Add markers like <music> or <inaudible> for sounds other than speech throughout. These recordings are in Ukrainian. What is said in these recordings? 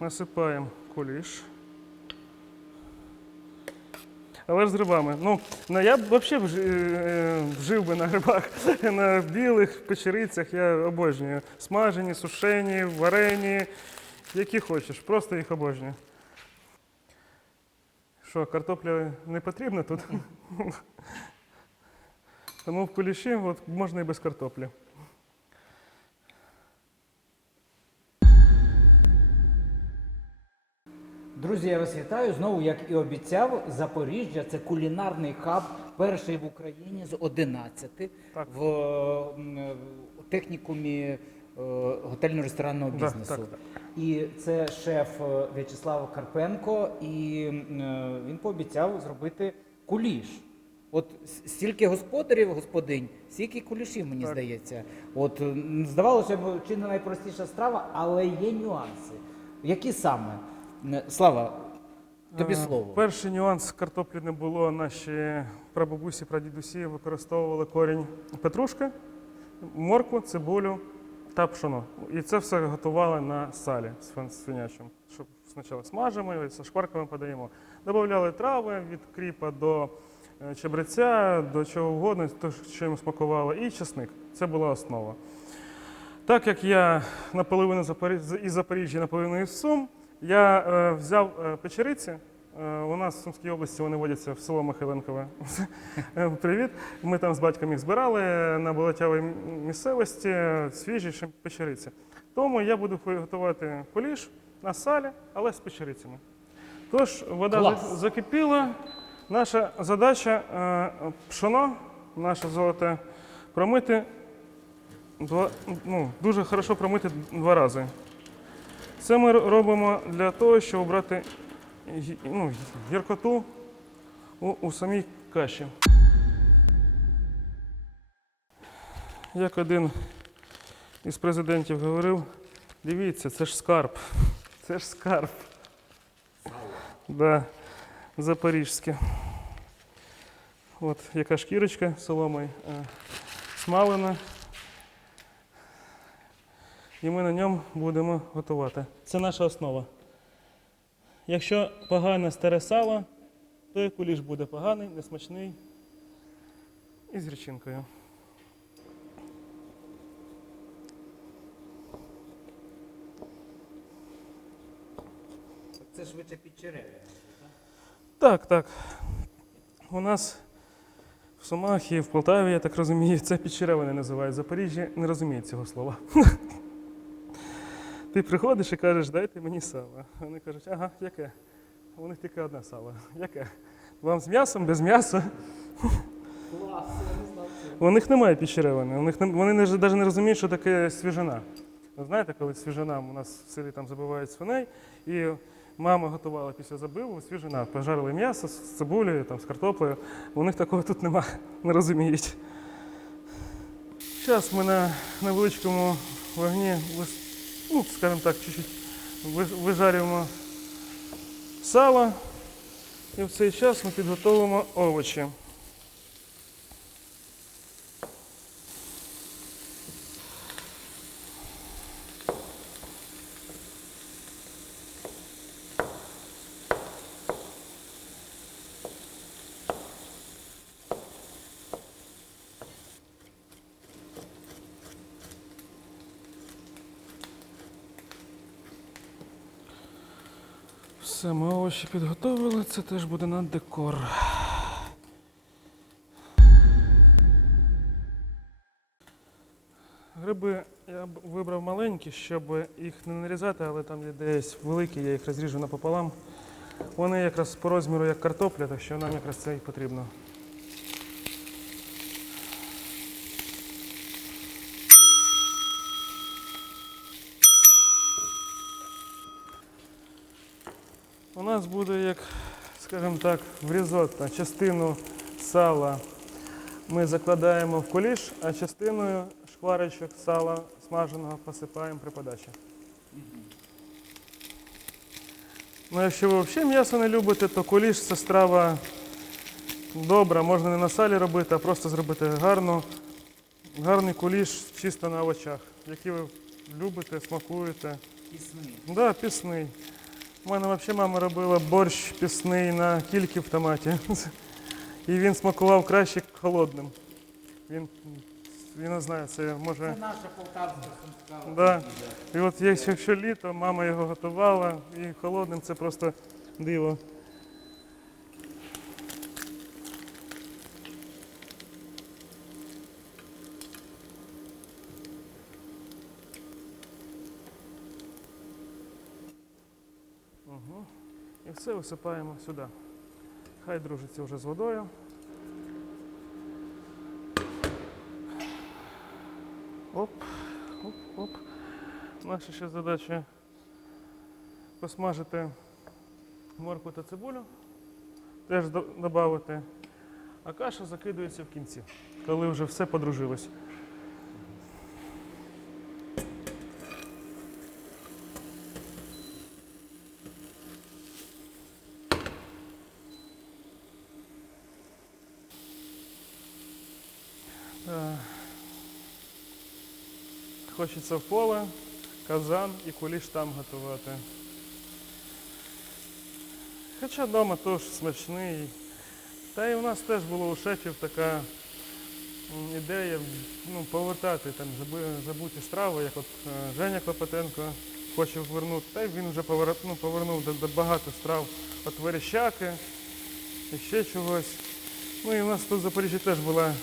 насипаємо куліш. Але ж з грибами. Ну, ну я б взагалі вжив би на грибах, <laughs> на білих печерицях. Я обожнюю. Смажені, сушені, варені, які хочеш. Просто їх обожнюю. Що, картопля не потрібна тут? <laughs> Тому в куліші от, можна і без картоплі. Друзі, я вас вітаю. Знову, як і обіцяв, Запоріжжя це кулінарний хаб, перший в Україні з 11 Так. в в технікумі е, готельно-ресторанного Да, бізнесу. так, так. І це шеф е, В'ячеслав Карпенко, і е, він пообіцяв зробити куліш. От с- стільки господарів, господинь, стільки кулішів, мені здається. От здавалося б, чи не найпростіша страва, але є нюанси. Які саме? Слава, тобі Е, слово. Перший нюанс картоплі не було. Наші прабабусі, прадідусі використовували корінь петрушки, моркву, цибулю та пшоно. І це все готували на салі свин- свинячому. Щоб спочатку смажимо і зі шкварками подаємо. Добавляли трави від кріпа до е, чебреця, до чого угодно, то, що їм смакувало, і чесник. Це була основа. Так як я наполовину із Запоріжжя, наполовину із Сум, я е, взяв е, печериці. Е, у нас в Сумській області вони водяться в село Михайленкове. <laughs> Е, Привіт. Ми там з батьком їх збирали на болотявій місцевості свіжі ще печериці. Тому я буду готувати поліж на салі, але з печерицями. Тож, вода Клас. закипіла. Наша задача е, пшоно, наше золоте, промити Два, ну, дуже хорошо промити два рази. Це ми робимо для того, щоб обрати ну, гіркоту у, у самій каші. Як один із президентів говорив, дивіться, це ж скарб. <laughs> Це ж скарб. Да, запорізьке. От яка шкірочка соломою е, смалена. І ми на ньому будемо готувати. Це наша основа. Якщо погане старе сало, то і куліш буде поганий, несмачний і з річинкою. Це швидше під черев'я. Так, так. У нас в Сумах і в Полтаві, я так розумію, це підчеревини називають. Запоріжжя не розуміє цього слова. <laughs> Ти приходиш і кажеш, дайте мені сало. Вони кажуть, ага, яке? У них тільки одне сало. Яке? Вам з м'ясом, без м'яса? У них немає не- вони навіть не розуміють, що таке свіжина. Ви знаєте, коли свіжина у нас в селі там забивають свиней, і мама готувала після забиву свіжина, пожарили м'ясо з цибулею, там, з картоплею. У них такого тут нема, не розуміють. Зараз ми на невеличкому вогні, вис- ну, скажімо так, чуть-чуть ви- вижарюємо сало, і в цей час ми підготовимо овочі. Все, ми овочі підготовили, це теж буде на декор. Гриби я вибрав маленькі, щоб їх не нарізати, але там є десь великі, я їх розріжу напополам. Вони якраз по розміру як картопля, так що нам якраз це і потрібно. Нас буде як, скажімо так, в різотто. Частину сала ми закладаємо в куліш, а частиною шкварочок сала смаженого посипаємо при подачі. Ну, якщо ви взагалі м'ясо не любите, то куліш це страва добра, можна не на салі робити, а просто зробити гарну, гарний куліш чисто на овочах, які ви любите, смакуєте. Пісний. Да, пісний. У мене взагалі мама робила борщ пісний на кільки в томаті. <laughs> І він смакував краще холодним. Він, він не знаю, це може. Це наша полтавська. Да. І от якщо літо, мама його готувала, і холодним це просто диво. І все висипаємо сюди. Хай дружиться вже з водою. Оп, оп, оп. Наша ще задача посмажити моркву та цибулю, теж додати, а каша закидується в кінці, коли вже все подружилось. Хочеться в поле, казан і куліш там готувати. Хоча вдома теж смачний. Та і у нас теж було у шефів така ідея ну, повертати там забуті страви, як от е, Женя Клопотенко хоче повернути. Та й він вже повер- ну, повернув до, до багато страв от верещаки і ще чогось. Ну і у нас тут в Запоріжжі теж була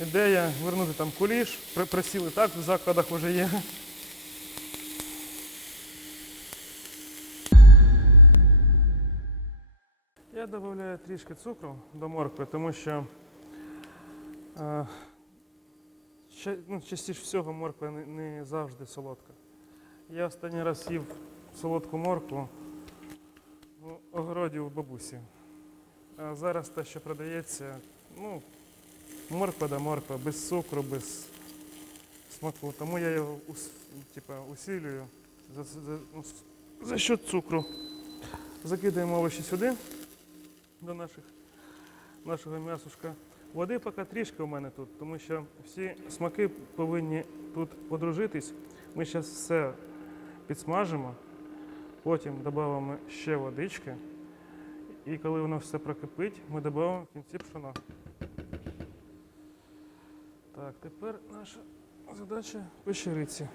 ідея вернути там куліш, присіли так, в закладах вже є. Я додаю трішки цукру до моркви, тому що е, ну, частіше всього морква не, не завжди солодка. Я останній раз їв солодку моркву в огороді у бабусі. А зараз те, що продається, ну, морква да морква, без цукру, без смаку. Тому я його ус, типа, усилюю за, за, ну, за счет цукру. Закидаємо овочі сюди до наших, нашого м'ясушка. Води поки трішки у мене тут, тому що всі смаки повинні тут подружитись. Ми зараз все підсмажимо, потім додамо ще водички. І коли воно все прокипить, ми додамо в кінці пшено. Так, тепер наша задача печериці.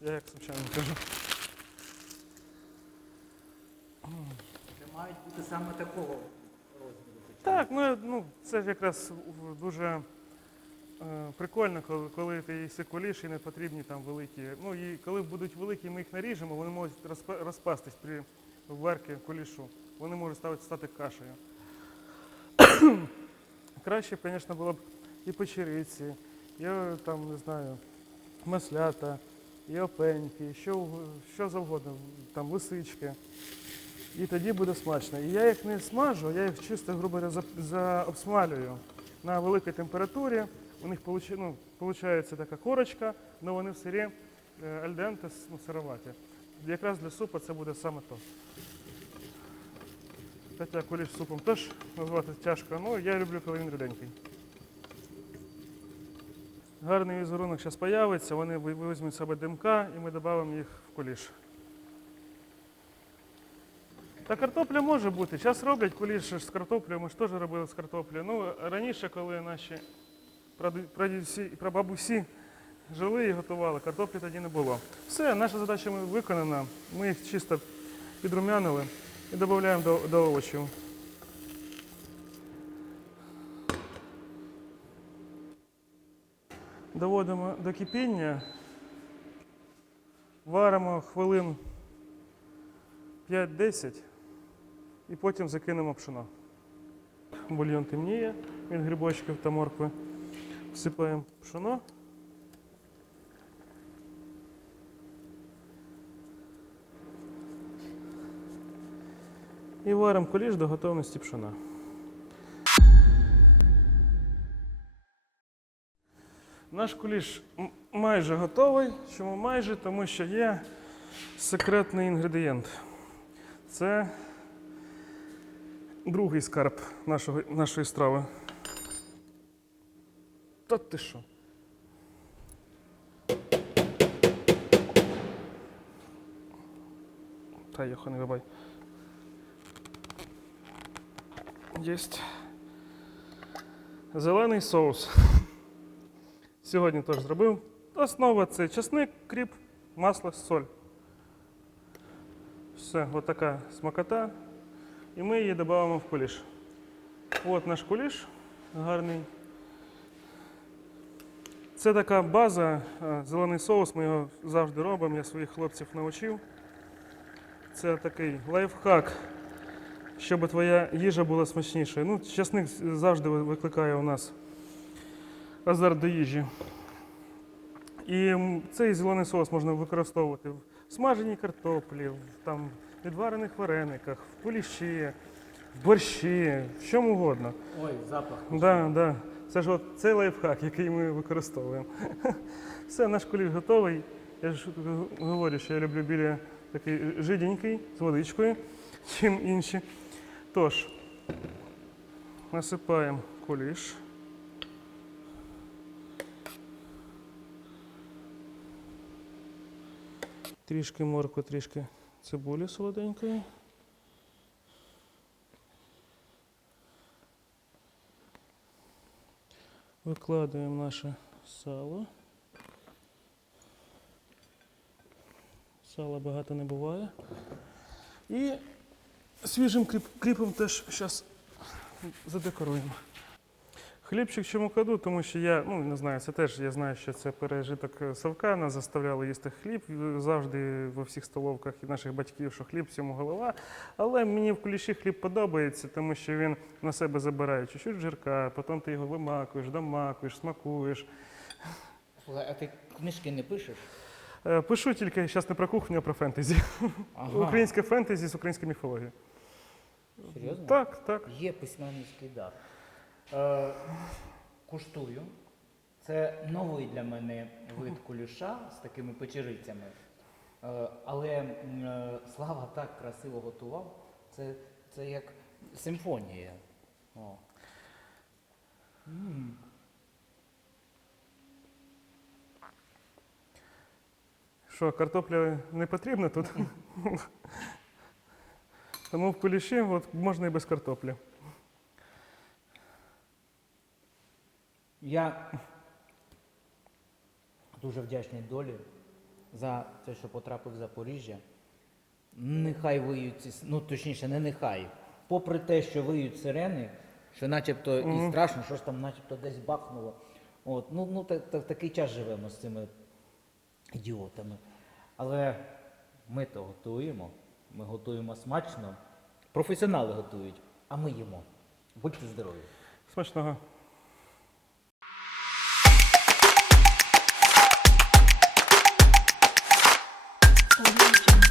Я як звичайно кажу. Це мають бути саме такого розміру. Так, ну, ну це ж якраз дуже е, прикольно, коли, коли ти їси куліш і не потрібні там великі. Ну і коли будуть великі, ми їх наріжемо, вони можуть розпастись при варці кулішу. Вони можуть стати кашею. <coughs> Краще звісно, було б і печериці, і там, не знаю, маслята, і опеньки, що, що завгодно, там лисички. І тоді буде смачно. І я їх не смажу, я їх чисто, грубо говоря, заобсмалюю на великій температурі. У них ну, виходить така корочка, але вони в сирі е, альденте ну, сироваті. Якраз для супу це буде саме то. Хоча куліш супом теж назвати тяжко, але я люблю, коли він ріденький. Гарний візерунок зараз з'явиться, вони візьмуть себе димка і ми додамо їх в куліш. Та картопля може бути. Зараз роблять куліш з картоплею, ми ж теж робили з картоплею. Ну, раніше, коли наші прадідусі і прабабусі жили і готували, картоплі тоді не було. Все, наша задача виконана. Ми їх чисто підрумянили і додаємо до, до овочів. Доводимо до кипіння, варимо хвилин 5-10 і потім закинемо пшено. Бульйон темніє від грибочків та моркви. Всипаємо пшено. І варимо куліш до готовності пшона. Наш куліш майже готовий. Чому майже? Тому що є секретний інгредієнт. Це другий скарб нашого, нашої страви. Та ти що? Та його не вибай. Єсть. Зелений соус. Сьогодні теж зробив. Основа це чесник, кріп, масло, соль. Все, отака смакота. І ми її додаємо в куліш. От наш куліш гарний. Це така база, зелений соус, ми його завжди робимо, я своїх хлопців навчив. Це такий лайфхак, щоб твоя їжа була смачнішою. Ну, часник завжди викликає у нас азарт до їжі. І цей зелений соус можна використовувати в смаженій картоплі, в там, відварених варениках, в куліші, в борщі, в чому угодно. Ой, запах. Да, да. Це ж от цей лайфхак, який ми використовуємо. <laughs> Все, наш куліш готовий. Я ж говорю, що я люблю біля такий жиденький з водичкою, чим інші. Тож, насипаємо куліш. Трішки моркви, трішки цибулі солоденької. Викладаємо наше сало. Сала багато не буває. І свіжим кріп, кріпом теж зараз задекоруємо. Хлібчик чому кладу, тому що я, ну не знаю, це теж я знаю, що це пережиток Савка. Нас заставляли їсти хліб завжди во всіх столовках і наших батьків, що хліб всьому голова. Але мені в куліші хліб подобається, тому що він на себе забирає чуть-чуть жирка, потім ти його вимакуєш, домакуєш, смакуєш. Слухай, а ти книжки не пишеш? Е, Пишу тільки зараз не про кухню, а про фентезі. Ага. Українське фентезі з української міфології. Серйозно? Так, так. Є письменницький дар. Е, куштую. Це новий для мене вид куліша з такими печерицями. Е, але е, Слава так красиво готував. Це, це як симфонія. О. М. Що, картопля не потрібна тут? <laughs> Тому в куліші от, можна і без картоплі. Я дуже вдячний долі за те, що потрапив в Запоріжжя. Нехай виють ці, ну точніше, не нехай. Попри те, що виють сирени, що начебто і страшно, що ж там начебто десь бахнуло. От, ну, ну та, та, такий час живемо з цими ідіотами. Але ми то готуємо, ми готуємо смачно. Професіонали готують, а ми їмо. Будьте здорові! Смачного! So